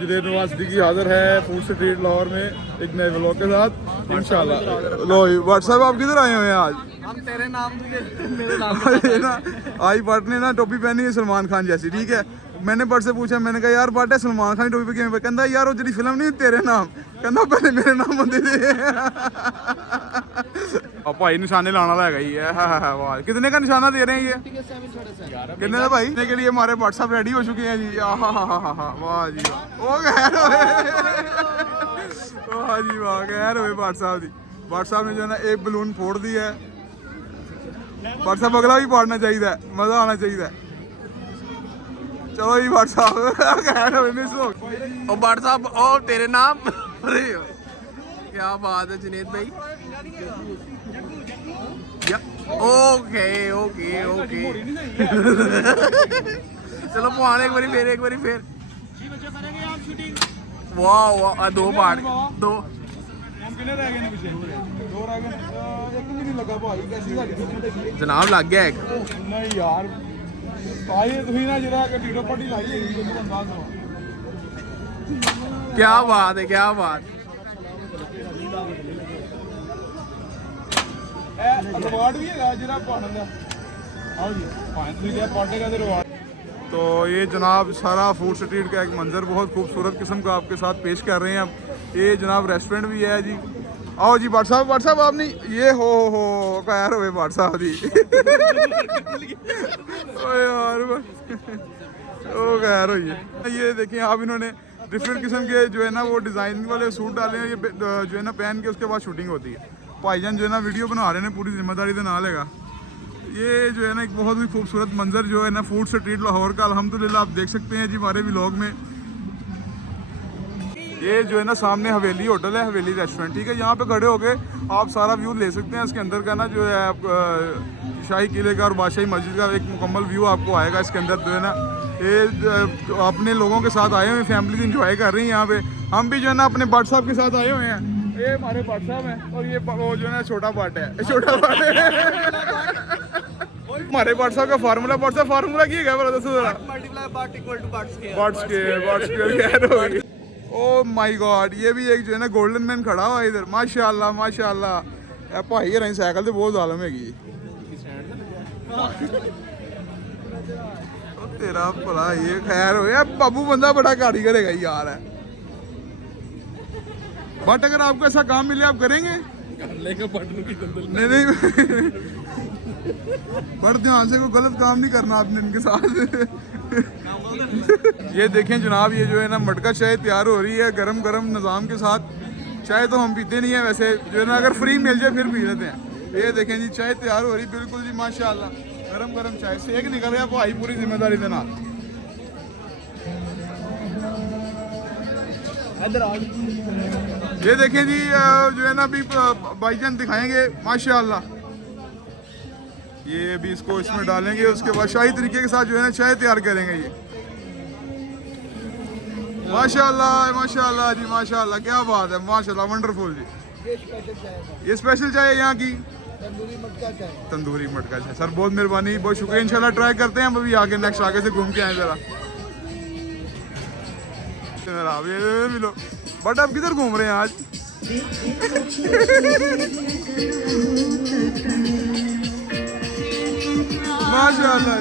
जुनैद नवाज़ी की हाजिर है फूड स्ट्रीट लाहौर में एक नए व्लॉग के साथ इंशाल्लाह। लो व्हाट्सएप आप किधर आए हुए हैं आज? हम तेरे नाम मेरे नाम ना आई बट ने ना टोपी पहनी है सलमान खान जैसी, ठीक है। मैंने बट से पूछा, मैंने कहा यार बट है सलमान खान टोपी पे कहता यार वो जी फिल्म नहीं तेरे नाम, कहना पहले मेरे नाम बंदे थे। भाई निशाने लाना लगा ही है। वाह कितने का निशाना दे रहे हैं ये? कितने का भाई? के लिए हमारे व्हाट्सएप रेडी हो चुके हैं जी। वाह जी वाह। ओ खैर वाह जी वाह, खैर हुए व्हाट्सएप जी। व्हाट्सएप ने जो है ना एक बलून फोड़ दी है। व्हाट्सएप अगला भी पाड़ना चाहिए, मजा आना चाहिए। चलो जी व्हाट्सएप खैर हुए मिस हो और व्हाट्सएप और तेरे नाम। क्या बात है जुनैद भाई। ओके ओके ओके चलो पहुँच एक बारी फिर वाह वाह दो पार्ट दो जनाब लग गया एक नहीं यार क्या बात है क्या बात। तो ये जनाब सारा फूड स्ट्रीट का एक मंजर बहुत खूबसूरत किस्म का आपके साथ पेश कर रहे हैं। अब ये जनाब रेस्टोरेंट भी है जी। आओ जी व्हाट्सएप आपने ये हो खैर हुए व्हाट्सएप जी। ओ यार ओ खैर हुई। ये देखिए आप इन्होंने डिफरेंट किस्म के जो है ना वो डिज़ाइन वाले सूट डाले हैं। ये जो है ना पहन के उसके बाद शूटिंग होती है। भाईजान जो है ना वीडियो बना रहे हैं, पूरी जिम्मेदारी तो ना लेगा। ये जो है ना एक बहुत ही खूबसूरत मंजर जो है ना फूड स्ट्रीट लाहौर का अल्हम्दुलिल्लाह आप देख सकते हैं जी हमारे व्लॉग में। ये जो है ना सामने हवेली होटल है, हवेली रेस्टोरेंट, ठीक है। यहाँ पे खड़े होके आप सारा व्यू ले सकते हैं। इसके अंदर का ना जो है आप शाही किले का और बादशाही मस्जिद का एक मुकम्मल व्यू आपको आएगा। इसके अंदर जो है ना ये अपने लोगों के साथ आए हुए फैमिली इंजॉय कर रही है यहाँ पे। हम भी जो है ना अपने बट साहब के साथ आए हुए हैं। ये हमारे बट साहब हैं और ये वो जो है ना छोटा बट है, छोटा बट है। हमारे बट साहब का फार्मूला की है ओ माय गॉड। ये भी एक जो है ना गोल्डन मैन खड़ा हुआ इधर, माशाल्लाह माशाल्लाह। भाई रही साइकिल तो बहुत जालम हैगी। तेरा भला ये खैर हो गया। बाबू बंदा बड़ा कारीगर है यार है। बट अगर आपको ऐसा काम मिले आप करेंगे? नहीं बट ध्यान से कोई गलत काम नहीं करना आपने इनके साथ। ये देखें जनाब, ये जो है ना मटका चाय तैयार हो रही है गरम गरम निज़ाम के साथ। चाय तो हम पीते नहीं है वैसे, जो है ना अगर फ्री मिल जाए फिर पी लेते हैं। ये देखें जी चाय तैयार हो रही बिल्कुल जी माशाल्लाह, गरम गरम चाय से एक निकल गया भाई पूरी जिम्मेदारी के नाल। ये देखें जी जो है ना अभी भाईजान दिखाएंगे माशाल्लाह। ये अभी इसको इसमें डालेंगे, उसके बाद शाही तरीके के साथ जो है ना चाय तैयार करेंगे। ये माशाल्लाह माशाल्लाह जी माशाल्लाह, क्या बात है माशाल्लाह, वंडरफुल जी। ये स्पेशल चाय है यहाँ की तंदूरी मटका चाय। सर बहुत मेहरबानी, बहुत शुक्रिया। इंशाल्लाह ट्राई करते हैं हम अभी आगे, नेक्स्ट आगे से घूम के आए जरा। मिलो बट आप किधर घूम रहे हैं आज? माशाल्लाह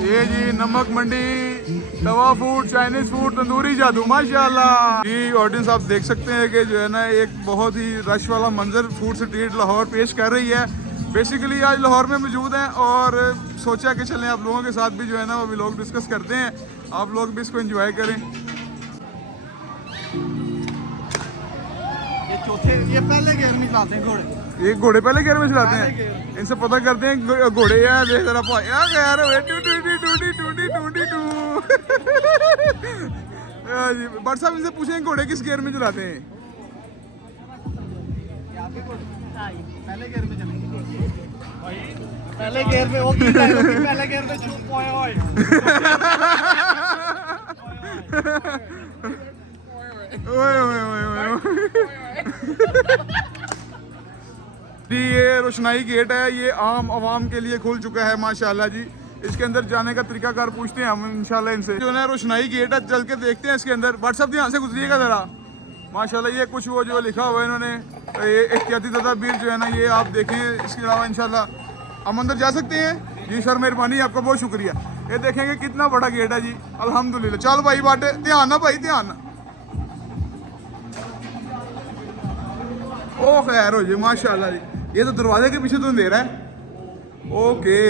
ये जी नमक मंडी, तवा फूड, चाइनीज फूड, तंदूरी जादू माशाल्लाह जी। ऑडियंस आप देख सकते हैं कि जो है ना एक बहुत ही रश वाला मंजर फूड स्ट्रीट लाहौर पेश कर रही है। बेसिकली आज लाहौर में मौजूद हैं और सोचा कि चलें आप लोगों के साथ भी जो है ना वो व्लॉग डिस्कस करते हैं, आप लोग भी इसको एंजॉय करें। ये पहले गियर में चलाते हैं घोड़े। ये घोड़े पहले गियर में चलाते हैं। इनसे पता करते हैं घोड़े हैं जरा बट साहब इनसे पूछें घोड़े किस गियर में चलाते हैं? पहले गियर में चलेंगे। पहले गियर में वो पहले गियर में चूप ओए ओए ओए ओए जी ये रोशनाई गेट है, ये आम आवाम के लिए खुल चुका है माशाल्लाह जी। इसके अंदर जाने का तरीकाकार पूछते हैं हम इंशाल्लाह इनसे। जो है रोशनाई गेट है, चल के देखते हैं इसके अंदर। व्हाट्सअप ध्यान से गुजरिएगा ज़रा माशाल्लाह। ये कुछ वो जो लिखा हुआ है इन्होंने, ये एहतियाती तदाबीर जो है ना, ये आप देखें। इसके अलावा इंशाल्लाह हम अंदर जा सकते हैं जी। सर मेहरबानी, आपका बहुत शुक्रिया। ये देखेंगे कितना बड़ा गेट है जी, अल्हम्दुलिल्लाह। चल भाई बाटे, ध्यान ना भाई, ध्यान ना। ओ खैर हो जी माशाल्लाह जी। ये तो दरवाजे के पीछे तो अंधेरा है। ओके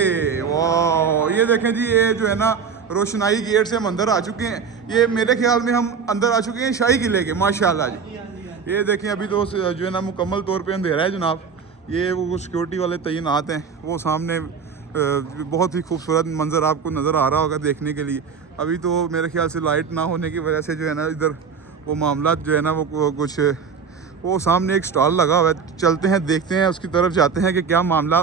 वाह, ये देखें जी, ये जो है ना रोशनाई गेट से हम अंदर आ चुके हैं। ये मेरे ख्याल में हम अंदर आ चुके हैं शाही किले के माशाल्लाह जी। ये देखें अभी तो जो है ना मुकम्मल तौर पे अंधेरा है जनाब। ये वो सिक्योरिटी वाले तैनात हैं, वो सामने बहुत ही खूबसूरत मंजर आपको नज़र आ रहा होगा देखने के लिए। अभी तो मेरे ख्याल से लाइट ना होने की वजह से जो है ना इधर वो मामला जो है ना वो कुछ, वो सामने एक स्टॉल लगा हुआ है। चलते हैं देखते हैं उसकी तरफ, जाते हैं कि क्या मामला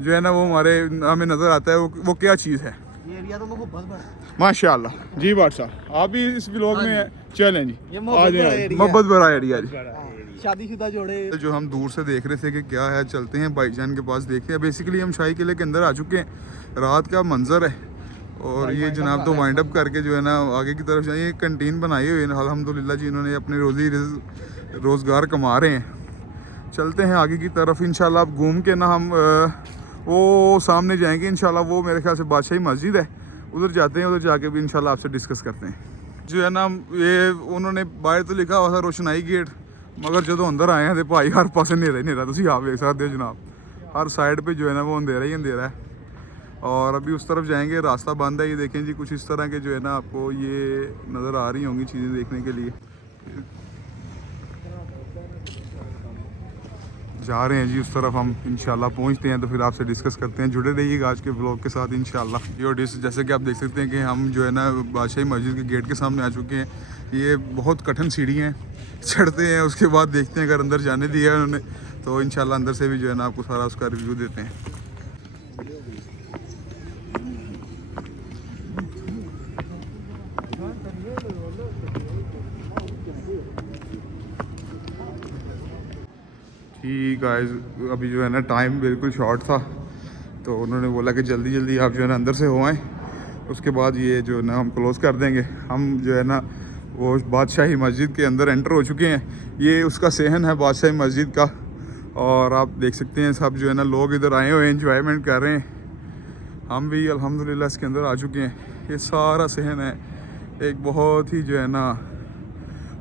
जो है ना वो हमें नज़र आता है, वो क्या चीज़ है। ये एरिया तो बहुत माशाल्लाह जी। बादशाह आप भी इस ब्लॉग में हैं, चलें जी। ये मोहब्बत भरा एरिया जी। शादीशुदा जोड़े जो हम दूर से देख रहे थे कि क्या है, चलते हैं भाईजान के पास देखते हैं। बेसिकली हम शाही किले के अंदर आ चुके हैं, रात का मंजर है। और ये जनाब तो वाइंड अप करके जो है ना आगे की तरफ जाइए। कैंटीन बनाई हुई है अल्हम्दुलिल्लाह जी, इन्होंने अपने रोज़गार कमा रहे हैं। चलते हैं आगे की तरफ इंशाल्लाह। अब घूम के ना हम वो सामने जाएंगे इंशाल्लाह। वो मेरे ख्याल से बादशाही मस्जिद है, उधर जाते हैं। उधर जाके भी इंशाल्लाह आपसे डिस्कस करते हैं। जो है ना ये उन्होंने बाहर तो लिखा हुआ था रोशनाई गेट, मगर जो अंदर आए हैं तो भाई हर पास नेरा ही नेरा, तुम आप देख सकते हो जनाब। हर साइड पे जो है ना वो अंधेरा ही अंधेरा है। और अभी उस तरफ जाएंगे, रास्ता बंद है। ये देखें जी, कुछ इस तरह के जो है ना आपको ये नज़र आ रही होंगी चीज़ें देखने के लिए। जा रहे हैं जी उस तरफ हम इंशाल्लाह। पहुंचते हैं तो फिर आपसे डिस्कस करते हैं। जुड़े रहिएगा आज के ब्लॉग के साथ इंशाल्लाह। ये डिश जैसे कि आप देख सकते हैं कि हम जो है ना बादशाही मस्जिद के गेट के सामने आ चुके हैं। ये बहुत कठिन सीढ़ी हैं, चढ़ते हैं, उसके बाद देखते हैं अगर अंदर जाने दिया है उन्होंने तो इंशाल्लाह अंदर से भी जो है ना आपको सारा उसका रिव्यू देते हैं। ठीक है, अभी जो है ना टाइम बिल्कुल शॉर्ट था, तो उन्होंने बोला कि जल्दी जल्दी आप जो है ना अंदर से हो आएँ, उसके बाद ये जो है ना हम क्लोज़ कर देंगे। हम जो है ना वो बादशाही मस्जिद के अंदर एंटर हो चुके हैं। ये उसका सहन है बादशाही मस्जिद का, और आप देख सकते हैं सब जो है ना लोग इधर आए हुए एंजॉयमेंट कर रहे हैं। हम भी अल्हम्दुलिल्लाह इसके अंदर आ चुके हैं। ये सारा सहन है, एक बहुत ही जो है ना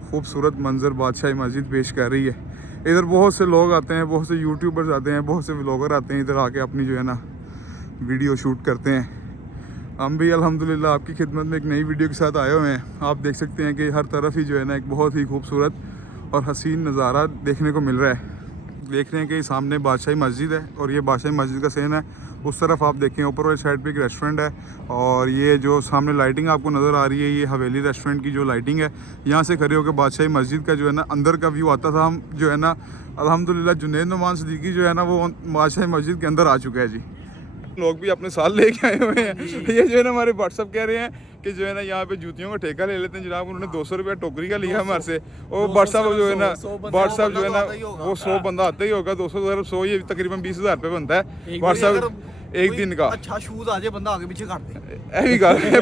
खूबसूरत मंज़र बादशाही मस्जिद पेश कर रही है। इधर बहुत से लोग आते हैं, बहुत से यूट्यूबर्स आते हैं, बहुत से व्लॉगर आते हैं, इधर आके अपनी जो है ना वीडियो शूट करते हैं। हम भी अल्हम्दुलिल्लाह आपकी खिदमत में एक नई वीडियो के साथ आए हुए हैं। आप देख सकते हैं कि हर तरफ ही जो है ना एक बहुत ही खूबसूरत और हसीन नज़ारा देखने को मिल रहा है। देख रहे हैं कि सामने बादशाही मस्जिद है और ये बादशाही मस्जिद का सीन है। उस तरफ आप देखें ऊपर वाली साइड पे एक रेस्टोरेंट है, और ये जो सामने लाइटिंग आपको नज़र आ रही है ये हवेली रेस्टोरेंट की जो लाइटिंग है। यहाँ से खड़े होकर बादशाही मस्जिद का जो है ना अंदर का व्यू आता था। हम जो है ना अल्हम्दुलिल्लाह जुनैद नुमान सिद्दीकी जो है ना वो बादशाही मस्जिद के अंदर आ चुका है जी। लोग भी अपने साथ लेके आए हुए हैं। ये जो है ना हमारे व्हाट्सअप कह रहे हैं कि जो है ना यहाँ पे जूतियों का ठेका ले लेते हैं जनाब। उन्होंने 200 रुपया टोकरी का लिया हमारे से। और व्हाट्सअप जो है ना व्हाट्सअप जो है ना वो 100 बंदा आता ही होगा। 200 ये तकरीबन 20,000 रुपये बनता है व्हाट्सअप एक दिन का। अच्छा शूज आ जाए बंदा आगे पीछे कर दे। ऐसी गल है,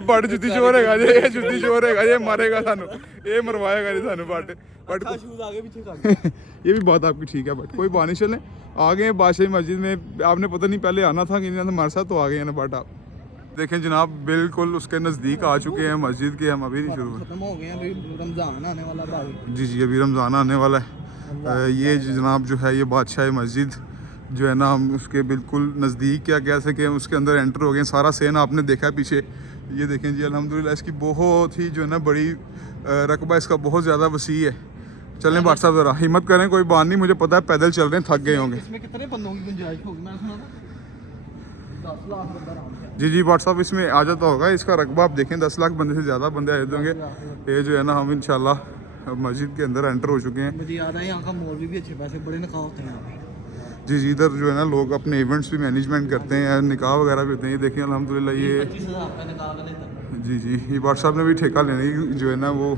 बड़ जुत्ती चोर है ये जुत्ती चोर है, ये मारेगा सानू, ये मरवाएगा नहीं सानू। बट शूज आगे पीछे कर ये भी बात आपकी ठीक है, बट कोई बात नहीं। चलें आ गए बादशाही मस्जिद में। आपने पता नहीं पहले आना था कि नहीं हमारे साथ, तो आ गए हैं ना। बट आप देखें जनाब बिल्कुल उसके नज़दीक आ चुके हैं मस्जिद के। हम अभी नहीं शुरू खत्म हो गए हैं, अभी रमज़ान आने वाला भाई। जी अभी रमज़ान आने वाला है। ये जनाब जो है ये बादशाही मस्जिद जो है ना हम उसके बिल्कुल नज़दीक क्या कह सकें उसके अंदर एंटर हो गए। सारा सेन आपने देखा है पीछे। ये देखें जी अल्हम्दुलिल्लाह इसकी बहुत ही जो है ना बड़ी रकबा इसका बहुत ज़्यादा वसी है। चलें व्हाट्सअप ज़रा हिम्मत करें, कोई बात नहीं, मुझे पता है पैदल चल रहे हैं, थक गए होंगे। इसमें कितने बंदों की गुंजाइश होगी? मैंने सुना था 10 लाख बंदा आराम से। जी व्हाट्सअप इसमें आ जाता होगा। इसका रकबा आप देखें 10 लाख बंदे से ज़्यादा बंदे आए होंगे। ये जो है ना हम इंशाल्लाह मस्जिद के अंदर एंटर हो चुके हैं। मुझे याद है यहाँ का मौलवी भी अच्छे पैसे बड़े नकाब होते हैं यहाँ पे। जी इधर जो है ना लोग अपने इवेंट्स भी मैनेजमेंट करते हैं, निकाह वगैरह भी होते हैं। ये देखें अल्हम्दुलिल्लाह ये 25,000 का निकाल लेते हैं। जी ये व्हाट्सअप ने भी ठेका लेने की जो है ना वो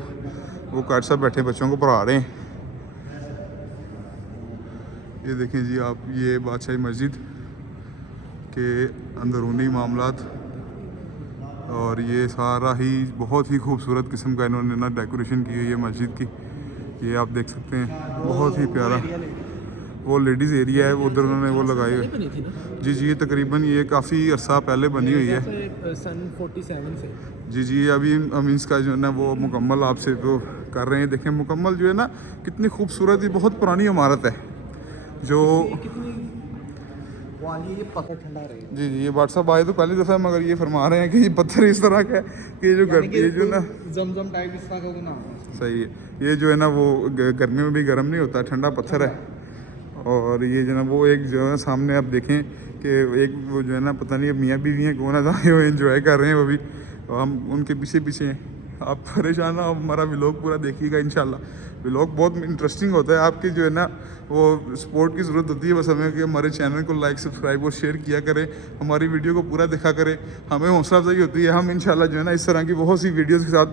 वो काट साहब बैठे बच्चों को पढ़ा रहे हैं। ये देखें जी आप, ये बादशाही मस्जिद के अंदरूनी मामलात, और ये सारा ही बहुत ही खूबसूरत किस्म का इन्होंने ना डेकोरेशन की हुई है मस्जिद की। ये आप देख सकते हैं, बहुत ही प्यारा। वो लेडीज़ एरिया है, वो उधर उन्होंने वो लगाई हुई। जी जी, ये तकरीबन ये काफ़ी अरसा पहले बनी हुई है, सन 47 से। जी जी। अभी हम इसका जो है ना वो मुकम्मल आपसे वो कर रहे हैं। देखें मुकम्मल जो है ना कितनी खूबसूरत, ये बहुत पुरानी इमारत है जो ये पत्थर ठंडा रहेगा। जी जी। ये व्हाट्सअप आए तो पहली दफ़ा, मगर ये फरमा रहे हैं कि ये पत्थर इस तरह का है कि जो ये जो ना जमजम टाइप इस तरह का नाम सही है। ये जो है ना वो गर्मी में भी गर्म नहीं होता, ठंडा पत्थर है। और ये जो है ना वो एक जो है सामने आप देखें कि एक वो जो है ना पता नहीं मियाँ बीवी हैं कौन आए हुए एंजॉय कर रहे हैं वो भी, हम उनके पीछे पीछे हैं। आप परेशान ना, हमारा व्लॉग पूरा देखिएगा इंशाल्लाह। व्लॉग बहुत इंटरेस्टिंग होता है। आपकी जो है ना वो सपोर्ट की ज़रूरत होती है बस हमें, कि हमारे चैनल को लाइक सब्सक्राइब और शेयर किया करें, हमारी वीडियो को पूरा देखा करें, हमें हौसला अफजाई होती है। हम इंशाल्लाह जो है ना इस तरह की बहुत सी वीडियोज़ के साथ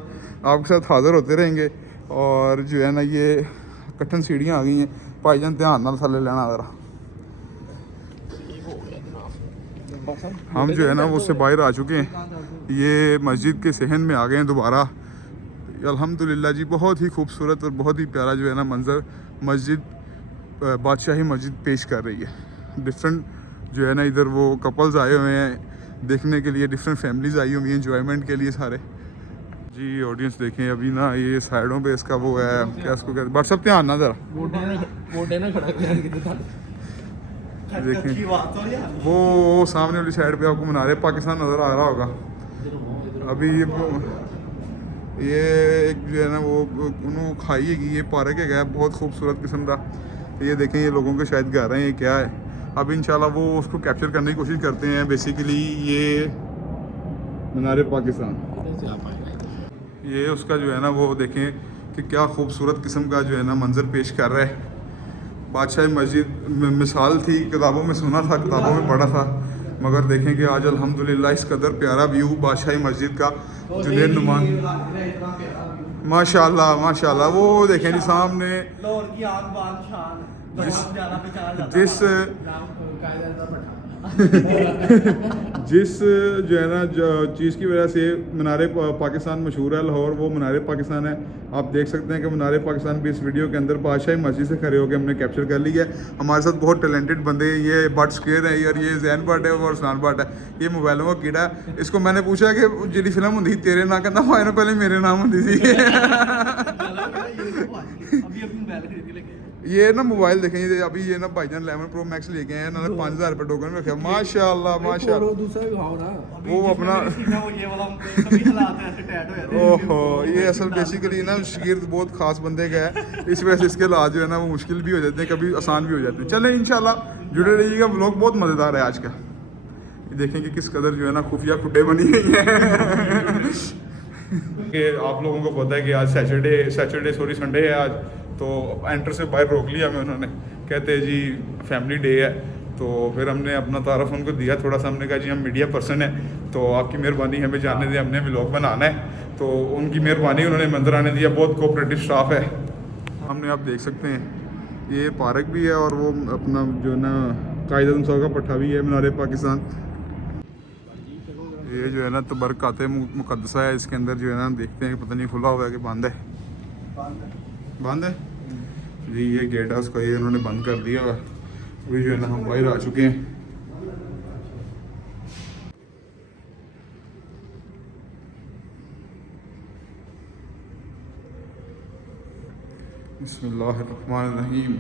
आपके साथ हाज़िर होते रहेंगे। और जो है ना ये कठिन सीढ़ियाँ आ गई हैं, भाईजान ध्यान नाल थल्ले लेना ज़रा। हम जो है ना वो उससे बाहर आ चुके हैं, ये मस्जिद के सहन में आ गए हैं दोबारा। अल्हम्दुलिल्लाह जी, बहुत ही खूबसूरत और बहुत ही प्यारा जो है ना मंज़र मस्जिद बादशाही मस्जिद पेश कर रही है। डिफरेंट जो है ना इधर वो कपल्स आए हुए हैं देखने के लिए, डिफरेंट फैमिलीज़ आई हुई हैं एंजॉयमेंट के लिए सारे। जी ऑडियंस देखें अभी ना ये साइडों पे इसका वो है, क्या इसको कहते हैं, व्हाट्सअप ध्यान ना ज़रा देखें। वो सामने वाली साइड पे आपको मीनार पाकिस्तान नज़र आ रहा होगा। अभी ये एक जो है ना वो उन्होंने खाई है, ये पार्क है बहुत खूबसूरत किस्म का। ये देखें ये लोगों के शायद घर हैं, ये क्या है। अब इंशाल्लाह वो उसको कैप्चर करने की कोशिश करते हैं। बेसिकली ये मीनार पाकिस्तान, ये उसका जो है ना वो देखें कि क्या खूबसूरत किस्म का जो है ना मंज़र पेश कर रहा है। बादशाही मस्जिद मिसाल थी, किताबों में सुना था, किताबों में पढ़ा था, मगर देखें कि आज अल्हम्दुलिल्लाह इस कदर प्यारा व्यू बादशाही मस्जिद का जुनेद नुमान, माशाल्लाह माशाल्लाह। वो देखें जी सामने जिस जिस जो है ना जो चीज़ की वजह से मीनार पाकिस्तान मशहूर है लाहौर, वो मीनार पाकिस्तान है। आप देख सकते हैं कि मीनार पाकिस्तान भी इस वीडियो के अंदर बादशाही मस्जिद से खड़े होकर हमने कैप्चर कर लिया है। हमारे साथ बहुत टैलेंटेड बंदे हैं, ये बट स्क्वेयर है और ये जैन बट है और सनान बट है, ये मोबाइलों का कीड़ा है। इसको मैंने पूछा कि जी फिल्म होंगी तेरे नाम, कहना फाइन पहले मेरे नाम होंगी सी। ये ना मोबाइल देखें, अभी ये ना भाईजान 11 Pro Max लेके आए हैं, उन्होंने 5000 रुपये टोकन में रखा। माशाल्लाह माशाल्लाह। वो अपना ओहो, ये असल बेसिकली ना शागिर्द बहुत ख़ास बंदे का है, इस वजह से इसके इलाज जो है ना वो मुश्किल भी हो जाते हैं, कभी आसान भी हो जाते हैं। चलें इंशाल्लाह जुड़े रहिएगा, व्लॉग बहुत मज़ेदार है आज का। देखें कि किस कदर जो है ना खुफिया खुटे बनी हुई हैं। कि आप लोगों को पता है कि आज सैटरडे संडे है आज, तो एंटर से बाहर रोक लिया हमें उन्होंने, कहते जी फैमिली डे है। तो फिर हमने अपना तारफ़ उनको दिया थोड़ा सा, हमने कहा जी हम मीडिया पर्सन है तो आपकी मेहरबानी हमें जानने दें, हमने व्लॉग बनाना है। तो उनकी मेहरबानी, उन्होंने मंदिर आने दिया, बहुत कोऑपरेटिव स्टाफ है। हमने आप देख सकते हैं ये पार्क भी है और वो अपना जो है ना कायद आज़म का पट्टा भी है मीनार पाकिस्तान। ये जो है ना तबरकाते मुक़द्दसा है, इसके अंदर जो है ना देखते हैं कि पता नहीं खुला हुआ है कि बंद है। बंद है जी, ये गेट है उसका, ये उन्होंने बंद कर दिया हुआ। अभी जो है ना हम बाहर आ चुके हैं। बिस्मिल्लाहिर्रहमानिर्रहीम।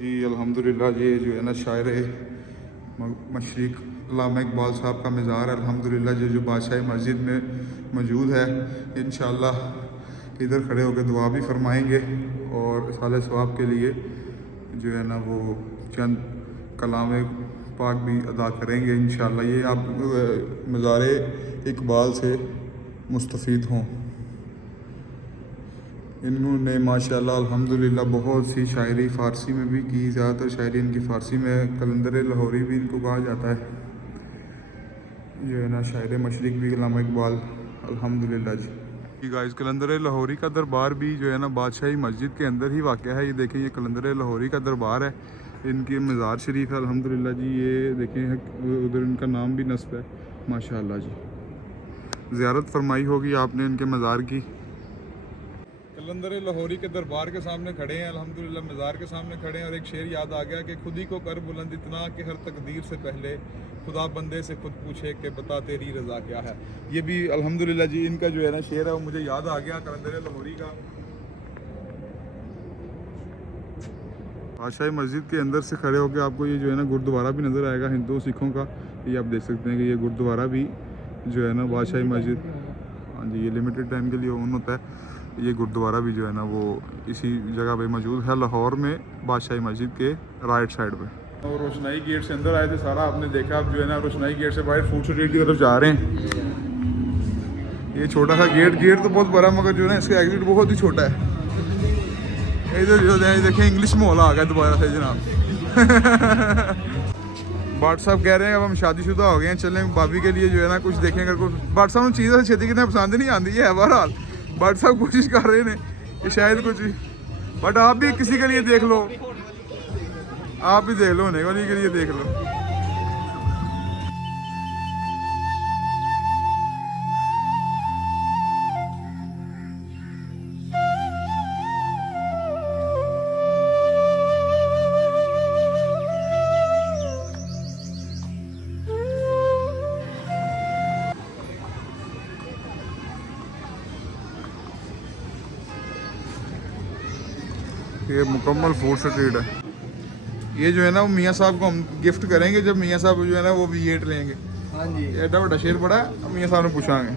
जी अल्हम्दुलिल्लाह, ये जो है ना शायर मशरिक़ अल्लामा इकबाल साहब का मज़ार है। अल्हम्दुलिल्लाह जो बादशाही मस्जिद में मौजूद है, इंशाअल्लाह इधर खड़े होकर दुआ भी फरमाएंगे और साले सवाब के लिए जो है ना वो चंद कलाम पाक भी अदा करेंगे इंशाअल्लाह। ये आप मज़ार इकबाल से मुस्तफ़ीद हों। इन्होंने माशाल्लाह अल्हम्दुलिल्लाह बहुत सी शायरी फ़ारसी में भी की, ज़्यादातर शायरी इनकी फ़ारसी में, कलंदर लाहौरी भी इनको कहा जाता है। ये है ना शायर मशरिक भी अल्लामा इकबाल, अल्हम्दुलिल्लाह जी। गाइस कलंदर लाहौरी का दरबार भी जो है ना बादशाही मस्जिद के अंदर ही वाक़ है। ये देखें, ये कलंदर लाहौरी का दरबार है, इनकी मज़ार शरीफ है अल्हम्दुलिल्लाह जी। ये देखें उधर इनका नाम भी नस्ब है माशाल्लाह जी। ज़ियारत फरमाई होगी आपने इनके मज़ार की। कलंदर लाहौरी के दरबार के सामने खड़े हैं अल्हम्दुलिल्लाह, मज़ार के सामने खड़े हैं और एक शेर याद आ गया कि खुद ही को कर बुलंद इतना कि हर तकदीर से पहले खुदा बंदे से खुद पूछे कि बता तेरी रज़ा क्या है। ये भी अल्हम्दुलिल्लाह जी इनका जो है ना शेर है वो मुझे याद आ गया कलंदर लाहौरी का। बादशाही मस्जिद के अंदर से खड़े होकर आपको ये जो है ना गुरुद्वारा भी नज़र आएगा हिंदू सिखों का। ये आप देख सकते हैं कि ये गुरुद्वारा भी जो है ना बादशाही मस्जिद, हाँ जी, ये लिमिटेड टाइम के लिए ओन होता है। ये गुरुद्वारा भी जो है ना वो इसी जगह पे मौजूद है लाहौर में, बादशाही मस्जिद के राइट साइड पे। और रोशनाई गेट से अंदर आए थे, सारा आपने देखा। अब जो है ना रोशनाई गेट से बाहर फूड स्ट्रीट की तरफ जा रहे हैं। ये छोटा सा गेट तो बहुत बड़ा, मगर जो है ना इसका एग्जिट बहुत ही छोटा है। इधर जो है देखें इंग्लिश माहौल आ गया दोबारा से जनाब। बाट साहब कह रहे हैं अब हम शादीशुदा हो गए हैं, चलें भाभी के लिए जो है ना कुछ देखें। अगर कुछ बाट साहब चीज़ें छेती कितने पसंद नहीं आती है बहरहाल। बाट साहब कोशिश कर रहे हैं कि शायद कुछ, बट आप भी किसी के लिए देख लो, आप भी देख लो, होने वाली के लिए देख लो। ये मुकम्मल फूड स्ट्रीट है। ये जो है ना वो मियाँ साहब को हम गिफ्ट करेंगे जब मियाँ साहब जो है ना वो V8 लेंगे। हाँ जी, एडा बड़ा शेर बड़ा है, मियाँ साहब ने पूछांगे।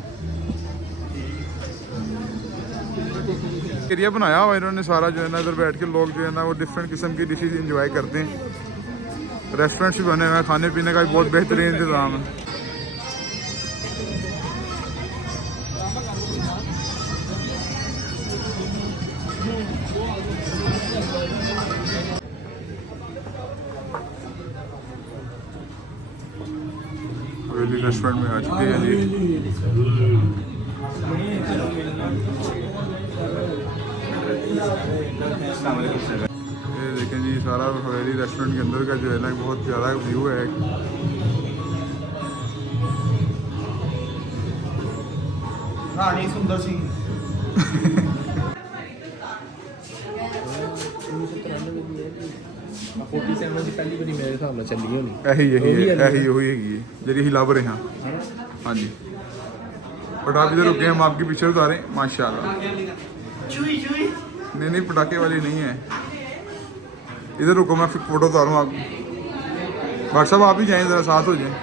एरिया बनाया हुआ इन्होंने सारा जो है ना, इधर बैठ के लोग जो है ना वो डिफरेंट किस्म की डिशेज इंजॉय करते हैं। रेस्टोरेंट्स भी बने हुए हैं, खाने पीने का भी बहुत बेहतरीन इंतज़ाम है। हवेली रेस्टोरेंट में आ चुके हैं जी। ये देखें जी सारा हवेली रेस्टोरेंट के अंदर का जो है ना बहुत ज़्यादा व्यू है। रानी सुंदर सिंह। यही ला रहे हैं। हाँ जी, पटाखे इधर रुके हम आपके पीछे उतारे माशाल्लाह। नहीं पटाखे वाली नहीं है, इधर रुको मैं फिर फोटो उतारूँ आप। भाट साहब आप ही जाएं, ज़रा साथ हो जाएं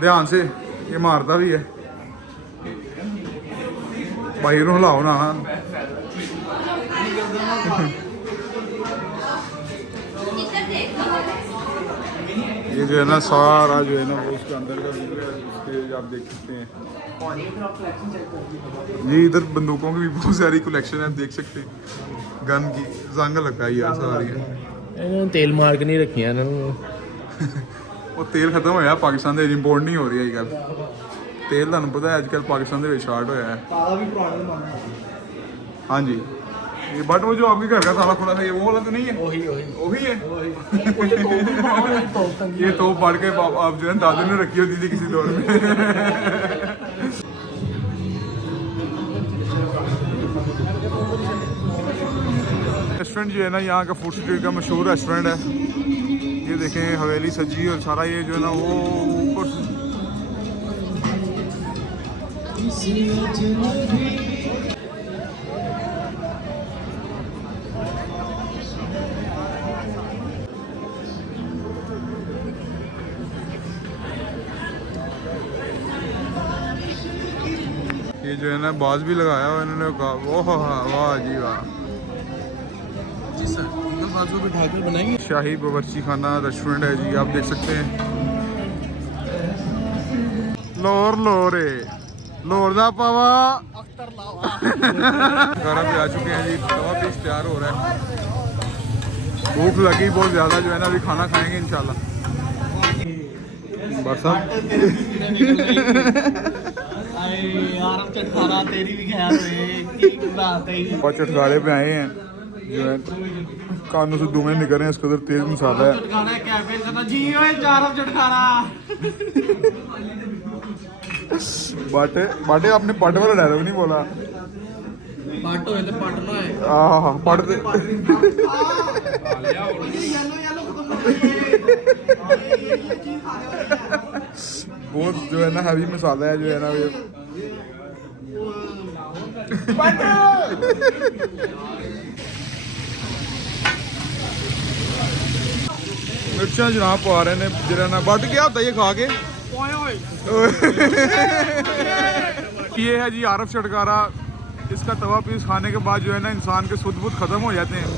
ध्यान से, ये मारता भी है। बाहर हिलाओ ना। ये जो है ना सारा जो है ना वो उसके अंदर का व्यू है, उसके आप देख सकते हैं जी। इधर बंदूकों की भी बहुत सारी कलेक्शन है, आप देख सकते हैं। गन की जंग लगाई है सारी है। तेल मार के नहीं रखियां वो तेल खत्म होया पाकिस्तान से, इंपोर्ट नहीं हो रही है गल तेल। तुहानू पता है अजकल पाकिस्तान के स्टार्ट होया है। हाँ जी, ये बट वो जो आपके घर का ताला खुला था ये वो वाला तो नहीं है? वही है। ये तो पढ़ के आप जो है दादू ने रखी होती थी किसी दौर में। रेस्टोरेंट जो है ना यहाँ का फूड स्ट्रीट का मशहूर रेस्टोरेंट है। ये देखें हवेली सजी और सारा ये जो है ना वो ऊपर ये जो है ना बाज भी लगाया हुआ इन्होंने। वाह जी वाह जी सर, बाजू बिठा कर बनाएंगे। शाही बावर्ची खाना रेस्टोरेंट है जी, आप देख सकते हैं। लोर दा पावा खाना पे आ चुके हैं जी, तवा पीस तैयार हो रहा है। भूख लगी बहुत ज़्यादा जो है ना, अभी खाना खाएंगे इंशाल्लाह। बस बहुत चटकारे पे आए हैं जो है, कानों से धुएं निकल रहे हैं, इसके अंदर तेज मसाला है। बाटे बाटे आपने पाटे वाला डायलॉग नहीं बोला। पट बहुत जो है ना हैवी मसाला है जो है ना ये। मिर्चा जनाब पा रहे ने जरा ना। बट क्या होता है ये खा के? ये है जी आरफ चटकारा। इसका तवा पीस खाने के बाद जो है ना इंसान के सुध बुध खत्म हो जाते हैं।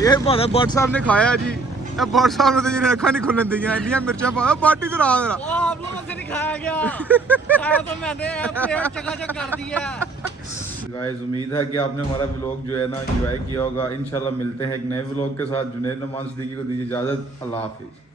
ये हमारा भट्ट साहब ने खाया जी, भट्ट साहब ने तो जिन्हें अखा नहीं खुलन दी इनिया मिर्चा पा बाटी तो रहा आप लोगों से नहीं खाया गया, खाया तो मैंने प्लेट चकाचक कर दिया। गाइस उम्मीद है कि आपने हमारा व्लॉग जो है ना एंजॉय किया होगा। इंशाल्लाह मिलते हैं एक नए व्लॉग के साथ। जुनैद नमान सिद्दीकी को दीजिए इजाज़त। अल्लाह हाफिज़।